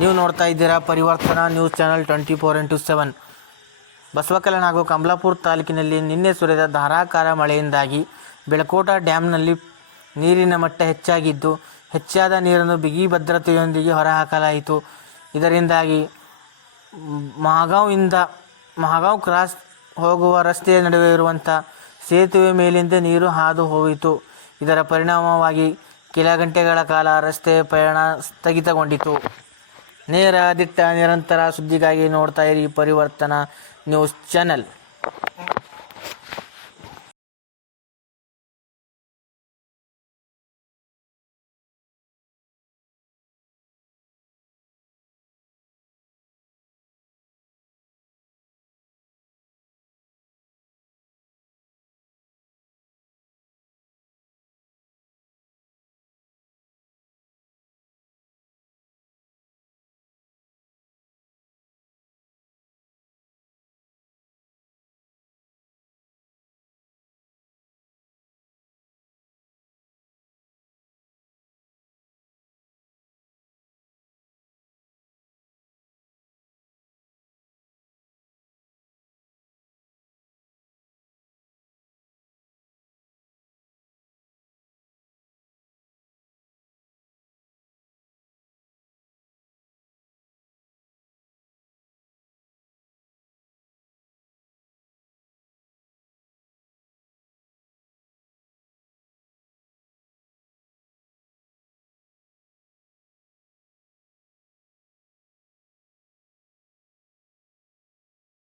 ನೀವು ನೋಡ್ತಾ ಇದ್ದೀರಾ ಪರಿವರ್ತನಾ ನ್ಯೂಸ್ ಚಾನಲ್ 24x7. ಬಸವಕಲ್ಯಾಣ ಹಾಗೂ ಕಮಲಾಪುರ ತಾಲೂಕಿನಲ್ಲಿ ನಿನ್ನೆ ಸುರಿದ ಧಾರಾಕಾರ ಮಳೆಯಿಂದಾಗಿ ಬೆಳಕೋಟ ಡ್ಯಾಂನಲ್ಲಿ ನೀರಿನ ಮಟ್ಟ ಹೆಚ್ಚಾಗಿದ್ದು, ಹೆಚ್ಚಾದ ನೀರನ್ನು ಬಿಗಿ ಭದ್ರತೆಯೊಂದಿಗೆ ಹೊರಹಾಕಲಾಯಿತು. ಇದರಿಂದಾಗಿ ಮಹಾಗಾಂವ್ ಕ್ರಾಸ್ ಹೋಗುವ ರಸ್ತೆಯ ನಡುವೆ ಇರುವಂಥ ಸೇತುವೆ ಮೇಲಿಂದ ನೀರು ಹಾದು ಹೋಯಿತು. ಇದರ ಪರಿಣಾಮವಾಗಿ ಕೆಲ ಗಂಟೆಗಳ ಕಾಲ ರಸ್ತೆ ಪ್ರಯಾಣ ಸ್ಥಗಿತಗೊಂಡಿತು. ನೇರ, ದಿಟ್ಟ, ನಿರಂತರ ಸುದ್ದಿಗಾಗಿ ನೋಡ್ತಾ ಇರಿ ಪರಿವರ್ತನಾ ನ್ಯೂಸ್ ಚಾನೆಲ್.